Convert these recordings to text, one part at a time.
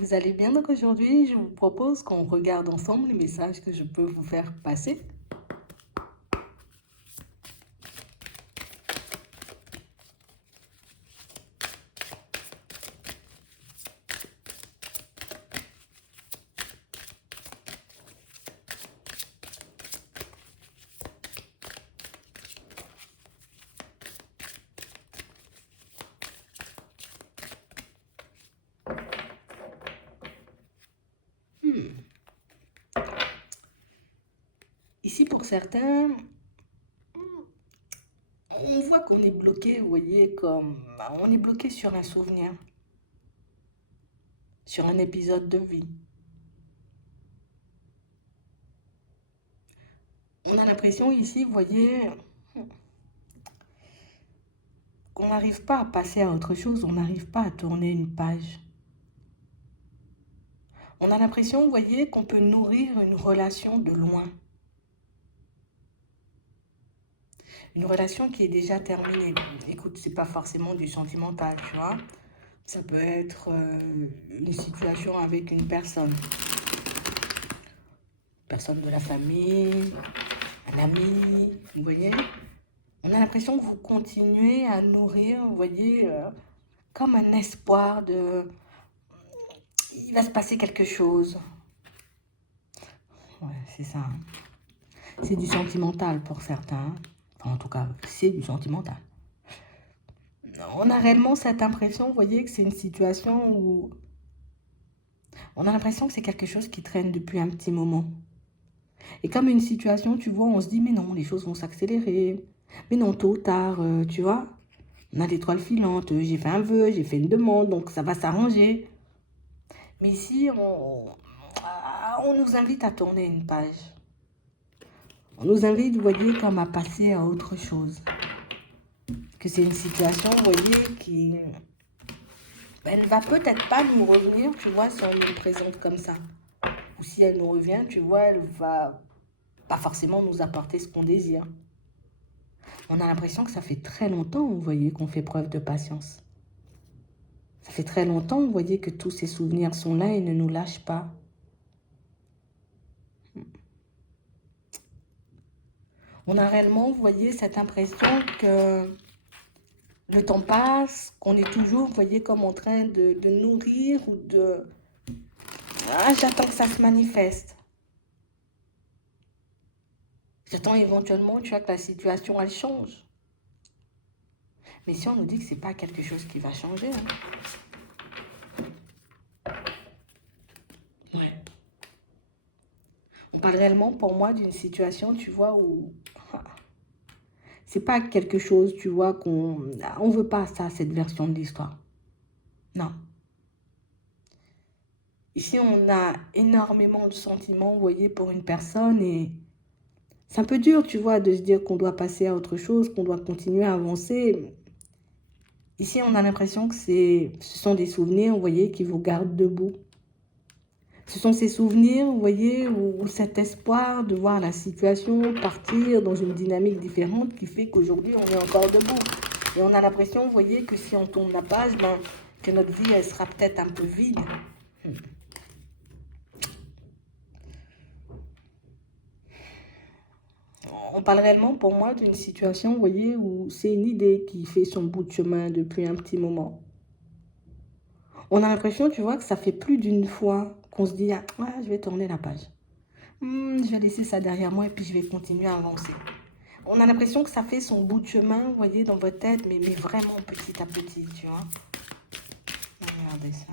vous allez bien? Donc aujourd'hui, je vous propose qu'on regarde ensemble les messages que je peux vous faire passer. Hmm. Ici, pour certains, on voit qu'on est bloqué, vous voyez, comme on est bloqué sur un souvenir, sur un épisode de vie. On a l'impression ici, vous voyez, qu'on n'arrive pas à passer à autre chose, on n'arrive pas à tourner une page. On a l'impression, vous voyez, qu'on peut nourrir une relation de loin. Une relation qui est déjà terminée. Écoute, c'est pas forcément du sentimental, tu vois. Ça peut être une situation avec une personne de la famille, un ami, vous voyez. On a l'impression que vous continuez à nourrir, vous voyez, comme un espoir de... Il va se passer quelque chose. Ouais, c'est ça. C'est du sentimental pour certains. Enfin, en tout cas, c'est du sentimental. On a réellement cette impression, vous voyez, que c'est une situation où... On a l'impression que c'est quelque chose qui traîne depuis un petit moment. Et comme une situation, tu vois, on se dit, mais non, les choses vont s'accélérer. Mais non, tôt ou tard, tu vois, on a l'étoile filante, j'ai fait un vœu, j'ai fait une demande, donc ça va s'arranger. Mais ici, on nous invite à tourner une page. On nous invite, vous voyez, comme à passer à autre chose. Que c'est une situation, vous voyez, qui... Elle ne va peut-être pas nous revenir, tu vois, si on nous présente comme ça. Ou si elle nous revient, tu vois, elle va pas forcément nous apporter ce qu'on désire. On a l'impression que ça fait très longtemps, vous voyez, qu'on fait preuve de patience. Ça fait très longtemps, vous voyez, que tous ces souvenirs sont là et ne nous lâchent pas. On a réellement, vous voyez, cette impression que le temps passe, qu'on est toujours, vous voyez, comme en train de nourrir ou de... Ah, j'attends que ça se manifeste. J'attends éventuellement, tu vois, que la situation, elle change. Mais si on nous dit que c'est pas quelque chose qui va changer, hein. Ouais. On parle réellement, pour moi, d'une situation, tu vois, où... C'est pas quelque chose, tu vois, on veut pas ça, cette version de l'histoire. Non. Ici, on a énormément de sentiments, vous voyez, pour une personne et c'est un peu dur, tu vois, de se dire qu'on doit passer à autre chose, qu'on doit continuer à avancer. Ici, on a l'impression que ce sont des souvenirs, vous voyez, qui vous gardent debout. Ce sont ces souvenirs, vous voyez, ou cet espoir de voir la situation partir dans une dynamique différente qui fait qu'aujourd'hui, on est encore debout. Et on a l'impression, vous voyez, que si on tourne la page, ben, que notre vie, elle sera peut-être un peu vide. On parle réellement pour moi d'une situation, vous voyez, où c'est une idée qui fait son bout de chemin depuis un petit moment. On a l'impression, tu vois, que ça fait plus d'une fois qu'on se dit, ah, ouais, je vais tourner la page. Je vais laisser ça derrière moi et puis je vais continuer à avancer. On a l'impression que ça fait son bout de chemin, vous voyez, dans votre tête, mais vraiment petit à petit, tu vois. Regardez ça.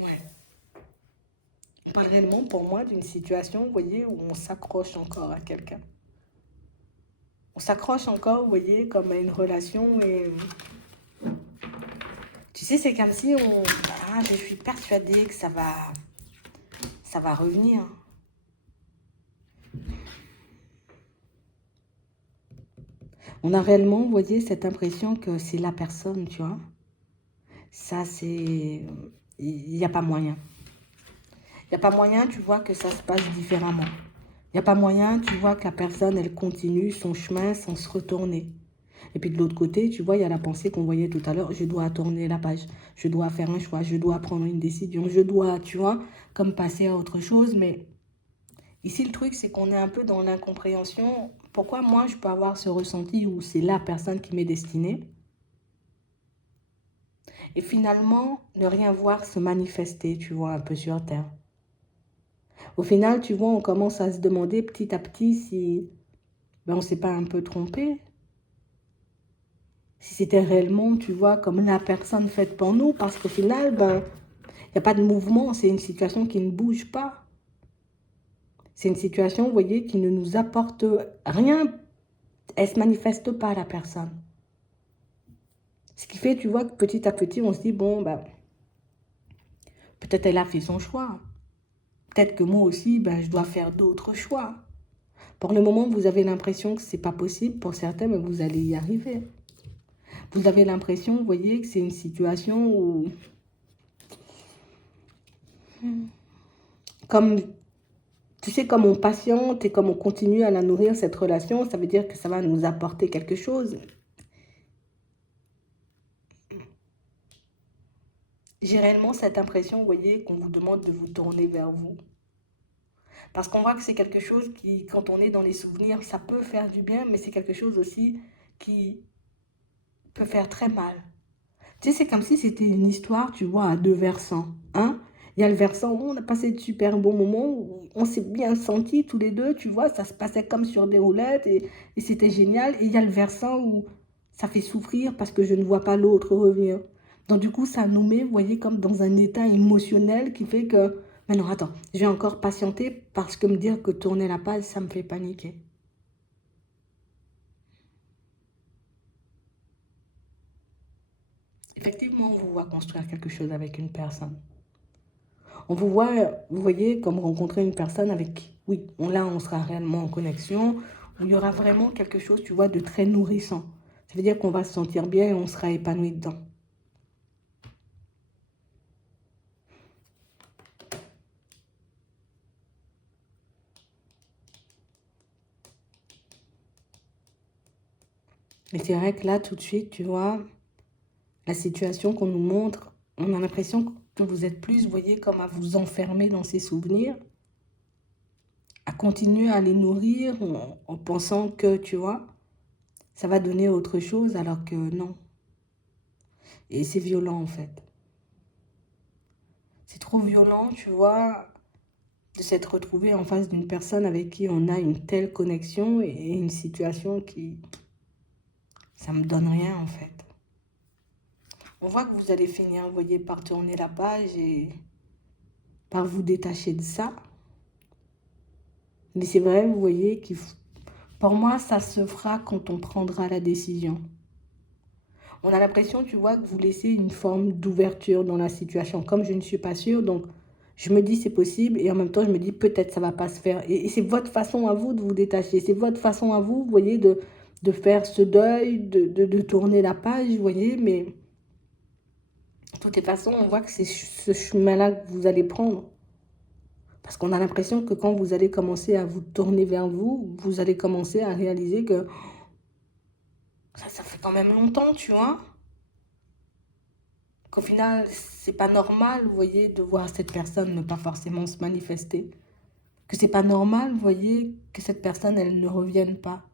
Ouais. On parle réellement pour moi d'une situation, vous voyez, où on s'accroche encore à quelqu'un. On s'accroche encore, vous voyez, comme à une relation et... Tu sais, c'est comme si on... Ah, je suis persuadée que ça va revenir. On a réellement, vous voyez, cette impression que c'est la personne, tu vois. Ça, c'est... Il n'y a pas moyen. Il n'y a pas moyen, tu vois, que ça se passe différemment. Il n'y a pas moyen, tu vois, que la personne, elle continue son chemin sans se retourner. Et puis de l'autre côté, tu vois, il y a la pensée qu'on voyait tout à l'heure, je dois tourner la page, je dois faire un choix, je dois prendre une décision, je dois, tu vois, comme passer à autre chose. Mais ici, le truc, c'est qu'on est un peu dans l'incompréhension. Pourquoi moi, je peux avoir ce ressenti où c'est la personne qui m'est destinée et finalement, ne rien voir se manifester, tu vois, un peu sur Terre. Au final, tu vois, on commence à se demander petit à petit si on ne s'est pas un peu trompé. Si c'était réellement, tu vois, comme la personne faite pour nous, parce qu'au final, il n'y a pas de mouvement, c'est une situation qui ne bouge pas. C'est une situation, vous voyez, qui ne nous apporte rien, elle ne se manifeste pas, la personne. Ce qui fait, tu vois, que petit à petit, on se dit, bon, peut-être elle a fait son choix. Peut-être que moi aussi, je dois faire d'autres choix. Pour le moment, vous avez l'impression que ce n'est pas possible pour certains, mais vous allez y arriver. Vous avez l'impression, vous voyez, que c'est une situation où, comme, tu sais, comme on patiente et comme on continue à la nourrir, cette relation, ça veut dire que ça va nous apporter quelque chose. J'ai réellement cette impression, vous voyez, qu'on vous demande de vous tourner vers vous. Parce qu'on voit que c'est quelque chose qui, quand on est dans les souvenirs, ça peut faire du bien, mais c'est quelque chose aussi qui peut faire très mal. Tu sais, c'est comme si c'était une histoire, tu vois, à deux versants. Hein? Il y a le versant où on a passé de super bons moments, où on s'est bien sentis tous les deux, tu vois, ça se passait comme sur des roulettes et c'était génial. Et il y a le versant où ça fait souffrir parce que je ne vois pas l'autre revenir. Donc du coup, ça nous met, vous voyez, comme dans un état émotionnel qui fait que, mais non, attends, je vais encore patienter parce que me dire que tourner la page, ça me fait paniquer. Effectivement, on vous voit construire quelque chose avec une personne. On vous voit, vous voyez, comme rencontrer une personne avec qui, oui, là, on sera réellement en connexion, où il y aura vraiment quelque chose, tu vois, de très nourrissant. Ça veut dire qu'on va se sentir bien et on sera épanoui dedans. Mais c'est vrai que là, tout de suite, tu vois, la situation qu'on nous montre, on a l'impression que vous êtes plus, vous voyez, comme à vous enfermer dans ces souvenirs, à continuer à les nourrir en pensant que, tu vois, ça va donner autre chose alors que non. Et c'est violent en fait. C'est trop violent, tu vois, de s'être retrouvé en face d'une personne avec qui on a une telle connexion et une situation qui, ça me donne rien en fait. On voit que vous allez finir, vous voyez, par tourner la page et par vous détacher de ça. Mais c'est vrai, vous voyez, pour moi, ça se fera quand on prendra la décision. On a l'impression, tu vois, que vous laissez une forme d'ouverture dans la situation. Comme je ne suis pas sûre, donc je me dis c'est possible et en même temps je me dis peut-être ça va pas se faire. Et c'est votre façon à vous de vous détacher. C'est votre façon à vous, vous voyez, de faire ce deuil, de tourner la page, vous voyez. Mais de toutes les façons, on voit que c'est ce chemin-là que vous allez prendre. Parce qu'on a l'impression que quand vous allez commencer à vous tourner vers vous, vous allez commencer à réaliser que ça fait quand même longtemps, tu vois. Qu'au final, c'est pas normal, vous voyez, de voir cette personne ne pas forcément se manifester. Que c'est pas normal, vous voyez, que cette personne, elle ne revienne pas.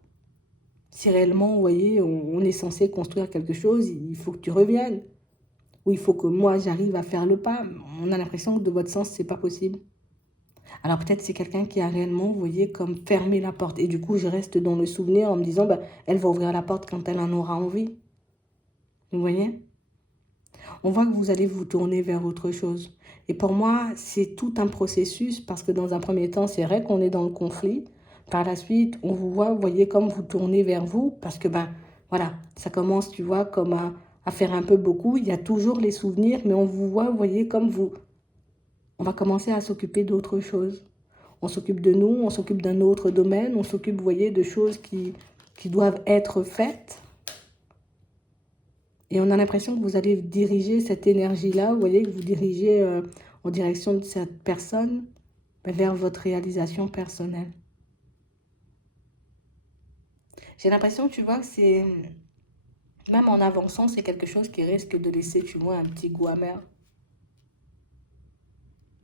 Si réellement, vous voyez, on est censé construire quelque chose, il faut que tu reviennes. Ou il faut que moi, j'arrive à faire le pas. On a l'impression que de votre sens, c'est pas possible. Alors peut-être c'est quelqu'un qui a réellement, vous voyez, comme fermé la porte. Et du coup, je reste dans le souvenir en me disant, elle va ouvrir la porte quand elle en aura envie. Vous voyez? On voit que vous allez vous tourner vers autre chose. Et pour moi, c'est tout un processus parce que dans un premier temps, c'est vrai qu'on est dans le conflit. Par la suite, on vous voit, vous voyez, comme vous tournez vers vous parce que, voilà, ça commence, tu vois, comme à faire un peu beaucoup. Il y a toujours les souvenirs, mais on vous voit, vous voyez, comme vous. On va commencer à s'occuper d'autre chose. On s'occupe de nous, on s'occupe d'un autre domaine, on s'occupe, vous voyez, de choses qui doivent être faites. Et on a l'impression que vous allez diriger cette énergie-là, vous voyez, que vous dirigez en direction de cette personne vers votre réalisation personnelle. J'ai l'impression, tu vois, que c'est Même en avançant, c'est quelque chose qui risque de laisser, tu vois, un petit goût amer.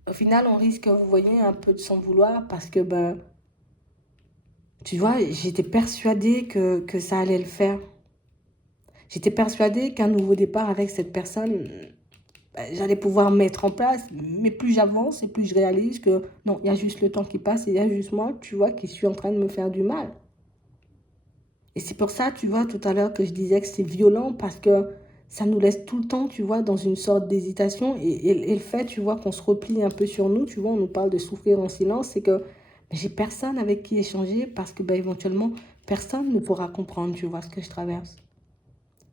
Au final, on risque, vous voyez, un peu de s'en vouloir parce que, ben, tu vois, j'étais persuadée que ça allait le faire. J'étais persuadée qu'un nouveau départ avec cette personne, ben, j'allais pouvoir mettre en place. Mais plus j'avance et plus je réalise que non, il y a juste le temps qui passe et il y a juste moi, tu vois, qui suis en train de me faire du mal. Et c'est pour ça, tu vois, tout à l'heure que je disais que c'est violent parce que ça nous laisse tout le temps, tu vois, dans une sorte d'hésitation. Et le fait, tu vois, qu'on se replie un peu sur nous, tu vois, on nous parle de souffrir en silence, c'est que ben, j'ai personne avec qui échanger parce que ben, éventuellement, personne ne pourra comprendre, tu vois, ce que je traverse.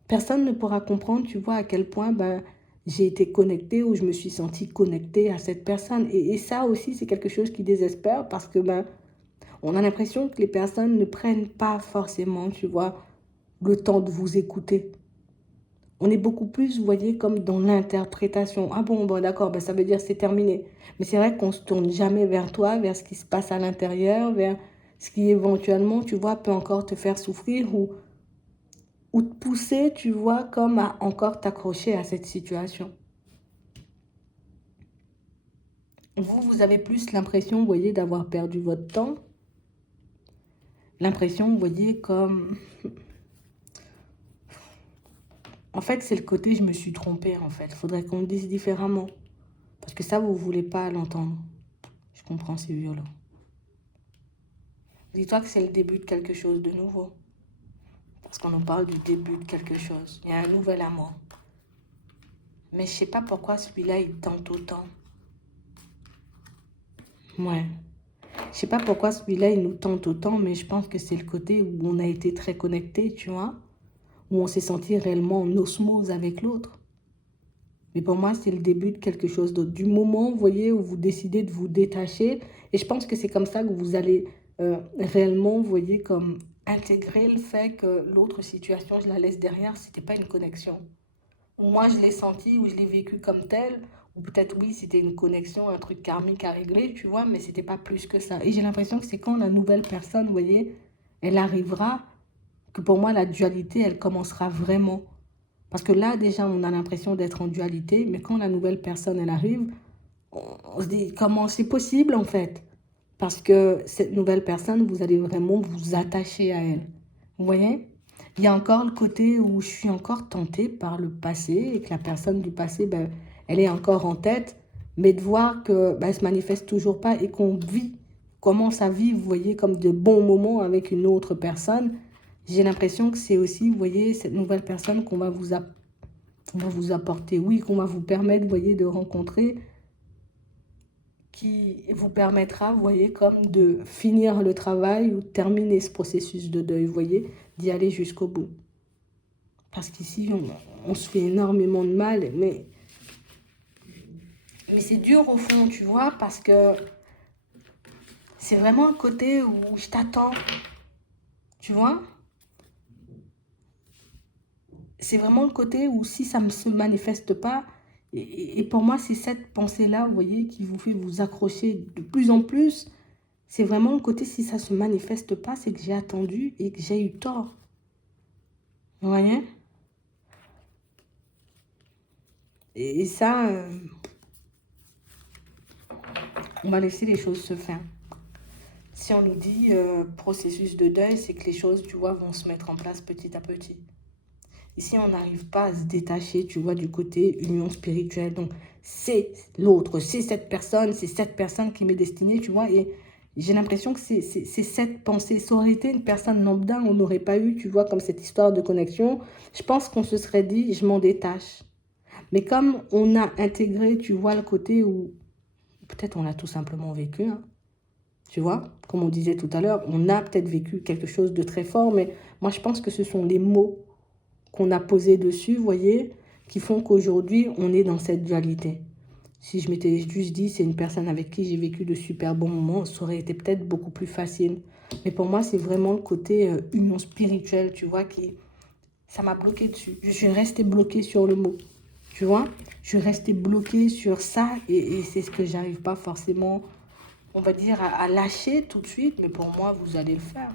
Personne ne pourra comprendre, tu vois, à quel point ben, j'ai été connectée ou je me suis sentie connectée à cette personne. Et ça aussi, c'est quelque chose qui désespère parce que ben, on a l'impression que les personnes ne prennent pas forcément, tu vois, le temps de vous écouter. On est beaucoup plus, vous voyez, comme dans l'interprétation. Ah bon, d'accord, ben ça veut dire c'est terminé. Mais c'est vrai qu'on ne se tourne jamais vers toi, vers ce qui se passe à l'intérieur, vers ce qui éventuellement, tu vois, peut encore te faire souffrir ou te pousser, tu vois, comme à encore t'accrocher à cette situation. Vous avez plus l'impression, vous voyez, d'avoir perdu votre temps. L'impression, vous voyez, comme... En fait, c'est le côté je me suis trompée, en fait. Il faudrait qu'on le dise différemment. Parce que ça, vous ne voulez pas l'entendre. Je comprends, c'est violent. Dis-toi que c'est le début de quelque chose de nouveau. Parce qu'on nous parle du début de quelque chose. Il y a un nouvel amour. Mais je sais pas pourquoi celui-là, il tente autant. Ouais. Je sais pas pourquoi celui-là, il nous tente autant, mais je pense que c'est le côté où on a été très connectés, tu vois. Où on s'est senti réellement en osmose avec l'autre. Mais pour moi, c'est le début de quelque chose d'autre. Du moment, vous voyez, où vous décidez de vous détacher. Et je pense que c'est comme ça que vous allez réellement, vous voyez, comme intégrer le fait que l'autre situation, je la laisse derrière, c'était pas une connexion. Moi, je l'ai senti ou je l'ai vécu comme tel. Ou peut-être, oui, c'était une connexion, un truc karmique à régler, tu vois, mais c'était pas plus que ça. Et j'ai l'impression que c'est quand la nouvelle personne, vous voyez, elle arrivera, que pour moi, la dualité, elle commencera vraiment. Parce que là, déjà, on a l'impression d'être en dualité, mais quand la nouvelle personne, elle arrive, on se dit comment c'est possible, en fait. Parce que cette nouvelle personne, vous allez vraiment vous attacher à elle. Vous voyez? Il y a encore le côté où je suis encore tentée par le passé et que la personne du passé, ben, elle est encore en tête, mais de voir que ben, elle se manifeste toujours pas et qu'on vit, commence à vivre, vous voyez, comme de bons moments avec une autre personne. J'ai l'impression que c'est aussi, vous voyez, cette nouvelle personne qu'on va vous apporter, oui, qu'on va vous permettre, vous voyez, de rencontrer, qui vous permettra, vous voyez, comme de finir le travail ou de terminer ce processus de deuil, vous voyez, d'y aller jusqu'au bout. Parce qu'ici, on se fait énormément de mal, mais c'est dur au fond, tu vois, parce que c'est vraiment un côté où je t'attends, tu vois. C'est vraiment le côté où si ça ne se manifeste pas, et pour moi, c'est cette pensée-là, vous voyez, qui vous fait vous accrocher de plus en plus. C'est vraiment le côté, si ça ne se manifeste pas, c'est que j'ai attendu et que j'ai eu tort. Vous voyez? Et ça, on va laisser les choses se faire. Si on nous dit processus de deuil, c'est que les choses, tu vois, vont se mettre en place petit à petit. Et si on n'arrive pas à se détacher, tu vois, du côté union spirituelle, donc c'est l'autre, c'est cette personne qui m'est destinée, tu vois, et j'ai l'impression que c'est cette pensée. Ça aurait été une personne lambda, on n'aurait pas eu, tu vois, comme cette histoire de connexion. Je pense qu'on se serait dit, je m'en détache. Mais comme on a intégré, tu vois, le côté où peut-être on l'a tout simplement vécu, hein, tu vois, comme on disait tout à l'heure, on a peut-être vécu quelque chose de très fort, mais moi je pense que ce sont les mots qu'on a posés dessus, vous voyez, qui font qu'aujourd'hui on est dans cette dualité. Si je m'étais juste dit c'est une personne avec qui j'ai vécu de super bons moments, ça aurait été peut-être beaucoup plus facile. Mais pour moi c'est vraiment le côté union spirituelle, tu vois, qui ça m'a bloqué dessus. Je suis restée bloquée sur le mot, tu vois. Je suis restée bloquée sur ça et c'est ce que j'arrive pas forcément, on va dire, à lâcher tout de suite. Mais pour moi, vous allez le faire.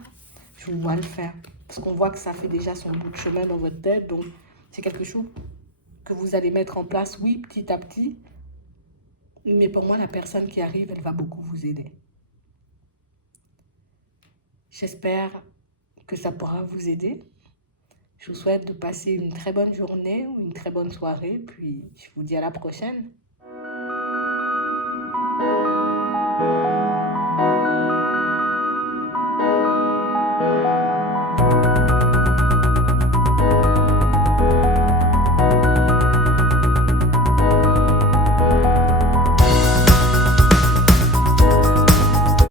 Je vous vois le faire. Parce qu'on voit que ça fait déjà son bout de chemin dans votre tête. Donc, c'est quelque chose que vous allez mettre en place, oui, petit à petit. Mais pour moi, la personne qui arrive, elle va beaucoup vous aider. J'espère que ça pourra vous aider. Je vous souhaite de passer une très bonne journée ou une très bonne soirée. Puis, je vous dis à la prochaine.